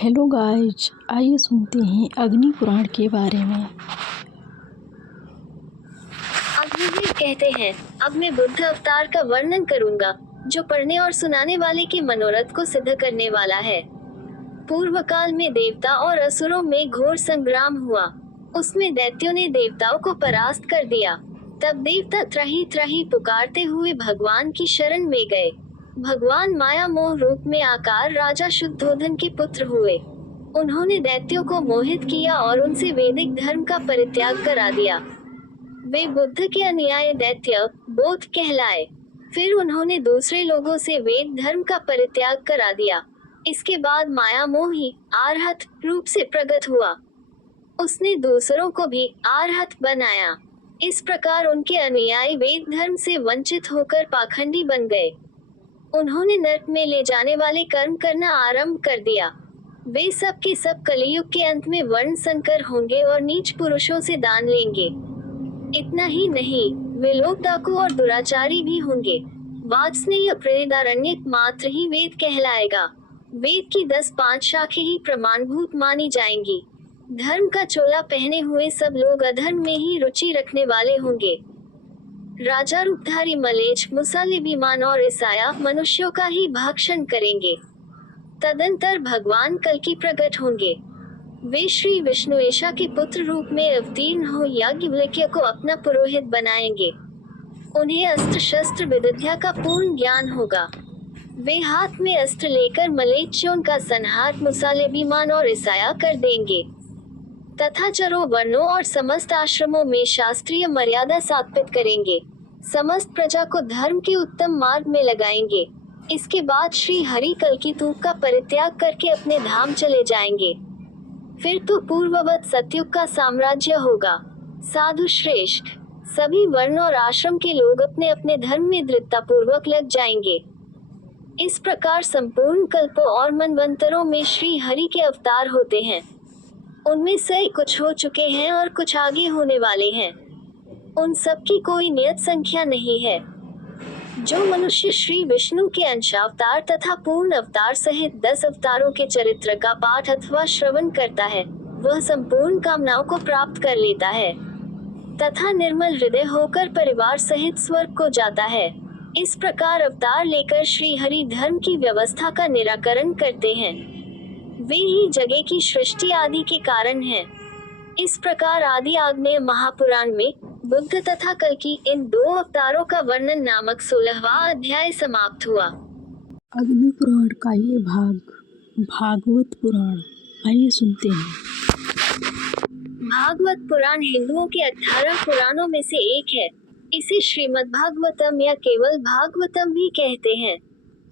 Hello guys, आइए सुनते हैं अग्नि पुराण के बारे में। अग्निवीर कहते हैं, अब मैं बुद्ध अवतार का वर्णन करूंगा, जो पढ़ने और सुनाने वाले के मनोरथ को सिद्ध करने वाला है। पूर्व काल में देवता और असुरों में घोर संग्राम हुआ। उसमें दैत्यों ने देवताओं को परास्त कर दिया। तब देवता त्राही त्राही पुकारते हुए भगवान की शरण में गए। भगवान माया मोह रूप में आकार राजा शुद्धोधन के पुत्र हुए। उन्होंने दैत्यों को मोहित किया और उनसे वैदिक धर्म का परित्याग करा दिया। वे बुद्ध के अनुयायी दैत्य बोध कहलाए। फिर उन्होंने दूसरे लोगों से वेद धर्म का परित्याग करा दिया। इसके बाद माया मोही आरहत रूप से प्रकट हुआ। उसने दूसरों को भी आरहत बनाया। इस प्रकार उनके अनुयायी वेद धर्म से वंचित होकर पाखंडी बन गए। उन्होंने नरक में ले जाने वाले कर्म करना आरंभ कर दिया। वे सब के सब कलियुग के अंत में वर्ण संकर होंगे और नीच पुरुषों से दान लेंगे। इतना ही नहीं, वे लोग डाकू और दुराचारी भी होंगे। वात्स्नेय प्रेदारण्यक मात्र ही वेद कहलाएगा। वेद की 10-5 शाखें ही प्रमाणभूत मानी जाएंगी। धर्म का चोला पहने हुए सब लोग अधर्म में ही रुचि रखने वाले होंगे। राजा रूपधारी मलेच्छ मुसाले विमान और ईसाया मनुष्यों का ही भक्षण करेंगे। तदंतर भगवान कल की प्रकट होंगे। वे श्री विष्णु ऐशा के पुत्र रूप में अवतीर्ण हो याज्ञवल्क्य को अपना पुरोहित बनाएंगे। उन्हें अस्त्र शस्त्र विद्या का पूर्ण ज्ञान होगा। वे हाथ में अस्त्र लेकर मलेच्छों का संहार मुसाले विमान और ईसाया कर देंगे तथा चरों वर्णों और समस्त आश्रमों में शास्त्रीय मर्यादा स्थापित करेंगे। समस्त प्रजा को धर्म के उत्तम मार्ग में लगाएंगे। इसके बाद श्री हरि कल की तूप का परित्याग करके अपने धाम चले जाएंगे। फिर तो पूर्ववत सतयुग का साम्राज्य होगा। साधु श्रेष्ठ सभी वर्ण और आश्रम के लोग अपने अपने धर्म में दृढ़ता पूर्वक लग जाएंगे। इस प्रकार संपूर्ण कल्पों और मनवंतरों में श्री हरि के अवतार होते हैं। उनमें से कुछ हो चुके हैं और कुछ आगे होने वाले हैं। उन सब की कोई नियत संख्या नहीं है। जो मनुष्य श्री विष्णु के अंशावतार तथा पूर्ण अवतार सहित 10 अवतारों के चरित्र का पाठ अथवा श्रवण करता है, वह संपूर्ण कामनाओं को प्राप्त कर लेता है तथा निर्मल हृदय होकर परिवार सहित स्वर्ग को जाता है। इस प्रकार अवतार लेकर श्री हरि धर्म की व्यवस्था का निराकरण करते हैं। वे ही जगह की सृष्टि आदि के कारण हैं। इस प्रकार आदि आग्नेय महापुराण में बुद्ध तथा कल की इन 2 अवतारों का वर्णन नामक 16वां अध्याय समाप्त हुआ। अग्नि पुराण का ये भाग भागवत पुराण, आइए सुनते हैं। भागवत पुराण हिंदुओं के 18 पुराणों में से एक है। इसे श्रीमद् भागवतम या केवल भागवतम भी कहते हैं।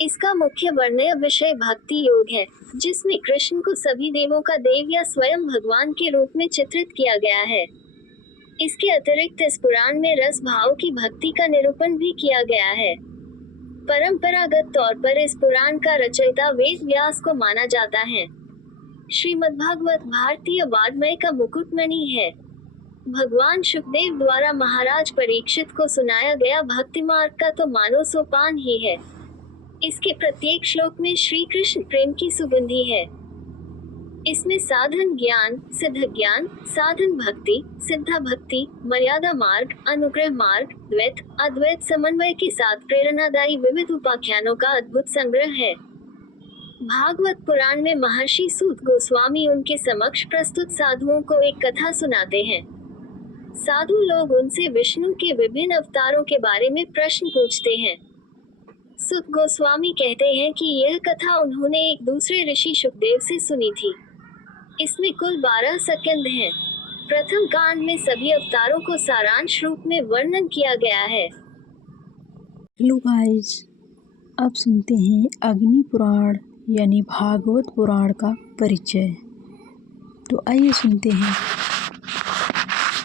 इसका मुख्य वर्णन विषय भक्ति योग है, जिसमें कृष्ण को सभी देवों का देव या स्वयं भगवान के रूप में चित्रित किया गया है। इसके अतिरिक्त इस पुराण में रस भाव की भक्ति का निरूपण भी किया गया है। परंपरागत तौर पर इस पुराण का रचयिता वेद व्यास को माना जाता है। श्रीमद्भागवत भारतीय वाङ्मय का मुकुटमणि है। भगवान शुकदेव द्वारा महाराज परीक्षित को सुनाया गया भक्ति मार्ग का तो मानो सोपान ही है। इसके प्रत्येक श्लोक में श्री कृष्ण प्रेम की सुगंधी है। इसमें साधन ज्ञान, सिद्ध ज्ञान, साधन भक्ति, सिद्धा भक्ति, मर्यादा मार्ग, अनुग्रह मार्ग, द्वैत अद्वैत समन्वय के साथ प्रेरणादायी विविध उपाख्यानों का अद्भुत संग्रह है। भागवत पुराण में महर्षि सूत गोस्वामी उनके समक्ष प्रस्तुत साधुओं को एक कथा सुनाते हैं। साधु लोग उनसे विष्णु के विभिन्न अवतारों के बारे में प्रश्न पूछते हैं। सूत गोस्वामी कहते हैं कि यह कथा उन्होंने एक दूसरे ऋषि शुकदेव से सुनी थी। इसमें कुल 12 स्कंद हैं। प्रथम कांड में सभी अवतारों को सारांश रूप में वर्णन किया गया है। हेलो गाइज, अब सुनते हैं अग्नि पुराण यानी भागवत पुराण का परिचय। तो आइए सुनते हैं।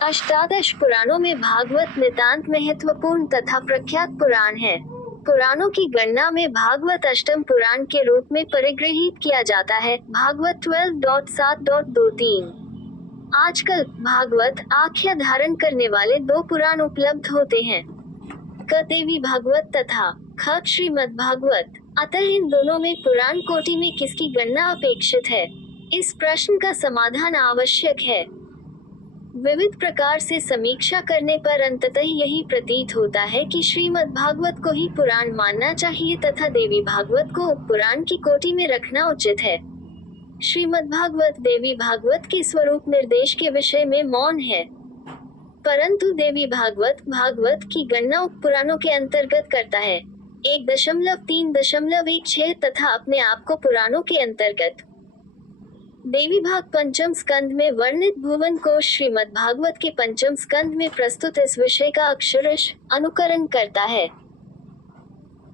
अष्टादश पुराणों में भागवत नितांत महत्वपूर्ण तथा प्रख्यात पुराण है। पुराणों की गणना में भागवत अष्टम पुराण के रूप में परिगृहीत किया जाता है। भागवत 12.7.23। आजकल भागवत आख्या धारण करने वाले 2 पुराण उपलब्ध होते हैं, क देवी भागवत तथा ख श्रीमद् भागवत। अतः इन दोनों में पुराण कोटि में किसकी गणना अपेक्षित है? इस प्रश्न का समाधान आवश्यक है। विविध प्रकार से समीक्षा करने पर अंततः यही प्रतीत होता है कि श्रीमद् भागवत को ही पुराण मानना चाहिए तथा देवी भागवत को उपपुराण की कोटि में रखना उचित है। श्रीमद् भागवत देवी भागवत के स्वरूप निर्देश के विषय में मौन है, परंतु देवी भागवत की गणना उपपुराणों के अंतर्गत करता है 1.3.16 तथा अपने आप को पुराणों के अंतर्गत देवी भाग पंचम स्कंद में वर्णित भुवन कोश श्रीमद् भागवत के पंचम स्कंद में प्रस्तुत इस विषय का अक्षरश अनुकरण करता है।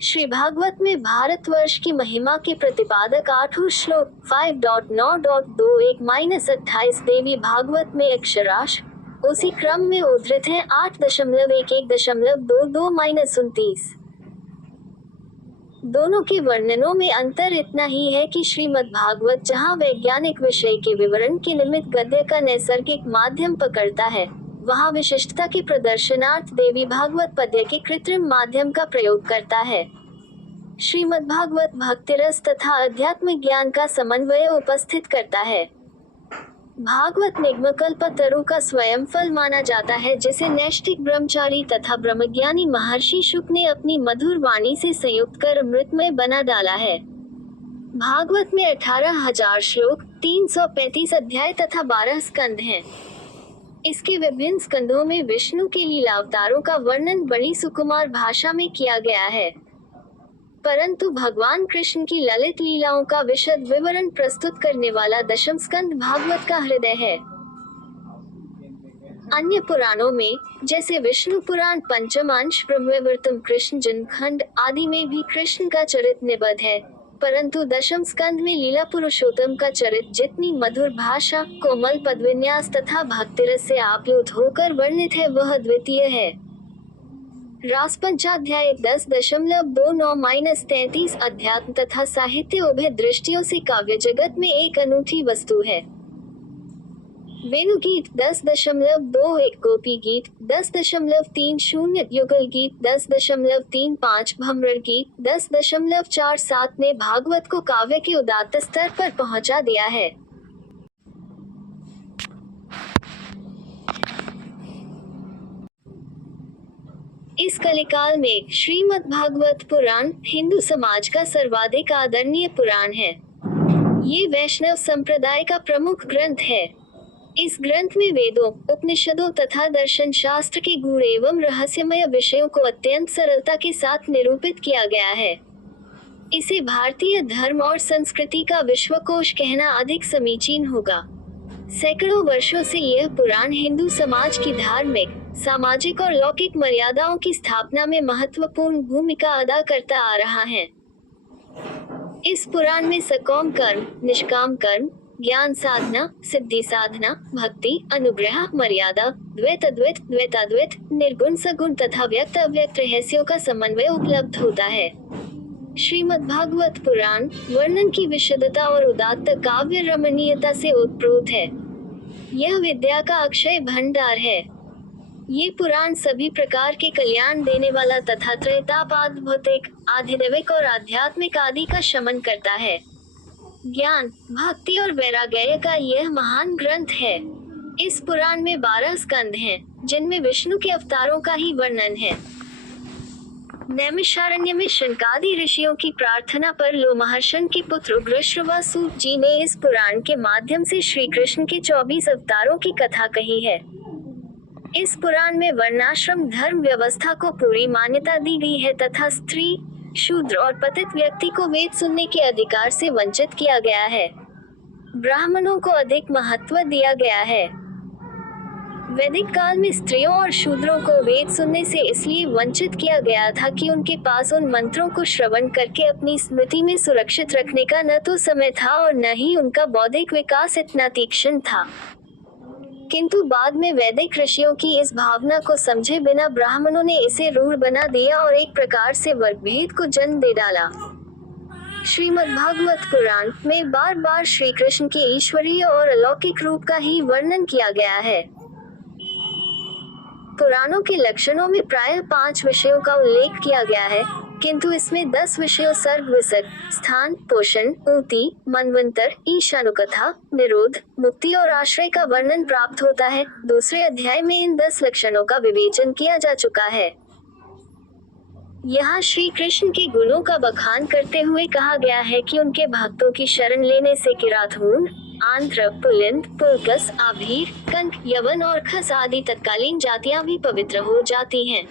श्री भागवत में भारतवर्ष की महिमा के प्रतिपादक 8वां श्लोक 5.9.21-28 देवी भागवत में अक्षराश उसी क्रम में उद्धृत है 8.11.22-29। दोनों के वर्णनों में अंतर इतना ही है कि श्रीमद् भागवत जहाँ वैज्ञानिक विषय के विवरण के निमित्त गद्य का नैसर्गिक माध्यम पकड़ता है, वहाँ विशिष्टता के प्रदर्शनार्थ देवी भागवत पद्य के कृत्रिम माध्यम का प्रयोग करता है। श्रीमद् भागवत भक्तिरस तथा आध्यात्मिक ज्ञान का समन्वय उपस्थित करता है। भागवत निगमकल्पतरु का स्वयं फल माना जाता है, जिसे नैष्ठिक ब्रह्मचारी तथा ब्रह्मज्ञानी महर्षि शुक ने अपनी मधुर वाणी से संयुक्त कर अमृतमय बना डाला है। भागवत में 18,000 श्लोक, 335 अध्याय तथा 12 स्कंद हैं। इसके विभिन्न स्कंदों में विष्णु के लीलावतारों का वर्णन बड़ी सुकुमार भाषा में किया गया है, परंतु भगवान कृष्ण की ललित लीलाओं का विशद विवरण प्रस्तुत करने वाला दशम स्कंद भागवत का हृदय है। अन्य पुराणों में, जैसे विष्णु पुराण पंचम अंश ब्रह्मवृत्तम कृष्ण जन्मखंड आदि में भी कृष्ण का चरित्र निबद्ध है, परंतु दशम स्कंद में लीला पुरुषोत्तम का चरित्र जितनी मधुर भाषा, कोमल पदविन्यास तथा भक्तिरस से आप्लुत होकर वर्णित है, वह द्वितीय है। रास पंचाध्याय 10.29-33 अध्यात्म तथा साहित्य उभय दृष्टियों से काव्य जगत में एक अनूठी वस्तु है। वेणुगीत 10.21 गोपी गीत 10.30 युगल गीत 10.35 भ्रमर गीत 10.47 ने भागवत को काव्य के उदात्त स्तर पर पहुंचा दिया है। इस कलिकाल में श्रीमद् भागवत पुराण हिंदू समाज का सर्वाधिक आदरणीय पुराण है। ये वैष्णव संप्रदाय का प्रमुख ग्रंथ है। इस ग्रंथ में वेदों, उपनिषदों तथा दर्शन शास्त्र के गूढ़ एवं रहस्यमय विषयों को अत्यंत सरलता के साथ निरूपित किया गया है। इसे भारतीय धर्म और संस्कृति का विश्वकोश कहना अधिक समीचीन होगा। सैकड़ों वर्षों से यह पुराण हिंदू समाज की धार्मिक, सामाजिक और लौकिक मर्यादाओं की स्थापना में महत्वपूर्ण भूमिका अदा करता आ रहा है। इस पुराण में सकाम कर्म, निष्काम कर्म, ज्ञान साधना, सिद्धि साधना, भक्ति, अनुग्रह, मर्यादा, द्वैत अद्वैत, द्वैताद्वैत, निर्गुण सगुण तथा व्यक्त अव्यक्त रहस्यों का समन्वय उपलब्ध होता है। श्रीमद् भागवत पुराण वर्णन की विशदता और उदात्त काव्य रमणीयता से ओतप्रोत है। यह विद्या का अक्षय भंडार है। ये पुराण सभी प्रकार के कल्याण देने वाला तथा त्रैतापाद भौतिक, आधिदैविक और आध्यात्मिक आदि का शमन करता है। ज्ञान, भक्ति और वैराग्य का यह महान ग्रंथ है। इस पुराण में 12 स्कंद हैं, जिनमें विष्णु के अवतारों का ही वर्णन है। नैमिषारण्य में शनकादि ऋषियों की प्रार्थना पर लोमहर्षण के पुत्र उग्रश्रवासूत जी ने इस पुराण के माध्यम से श्री कृष्ण के 24 अवतारों की कथा कही है। इस पुराण में वर्णाश्रम धर्म व्यवस्था को पूरी मान्यता दी गई है तथा स्त्री, शूद्र और पतित व्यक्ति को वेद सुनने के अधिकार से वंचित किया गया है। ब्राह्मणों को अधिक महत्व दिया गया है। वैदिक काल में स्त्रियों और शूद्रों को वेद सुनने से इसलिए वंचित किया गया था कि उनके पास उन मंत्रों को श्रवण करके अपनी स्मृति में सुरक्षित रखने का न तो समय था और न ही उनका बौद्धिक विकास इतना तीक्ष्ण था। किंतु बाद में वैदिक ऋषियों की इस भावना को समझे बिना ब्राह्मणों ने इसे रूढ़ बना दिया और एक प्रकार से वर्गभेद को जन्म दे डाला। श्रीमद् भागवत पुराण में बार बार श्री कृष्ण के ईश्वरीय और अलौकिक रूप का ही वर्णन किया गया है। पुराणों के लक्षणों में प्रायः 5 विषयों का उल्लेख किया गया है। किंतु इसमें 10 विषयों सर्ग विसर्ग, स्थान, पोषण, ऊति, मनवंतर, ईशानुकथा, निरोध, मुक्ति और आश्रय का वर्णन प्राप्त होता है। दूसरे अध्याय में इन 10 लक्षणों का विवेचन किया जा चुका है। यहाँ श्री कृष्ण के गुणों का बखान करते हुए कहा गया है कि उनके भक्तों की शरण लेने से किरातहूण, आंध्र, पुलिंद, पुलकस, आभीर, कंक, यवन और खस आदि तत्कालीन जातियां भी पवित्र हो जाती हैं।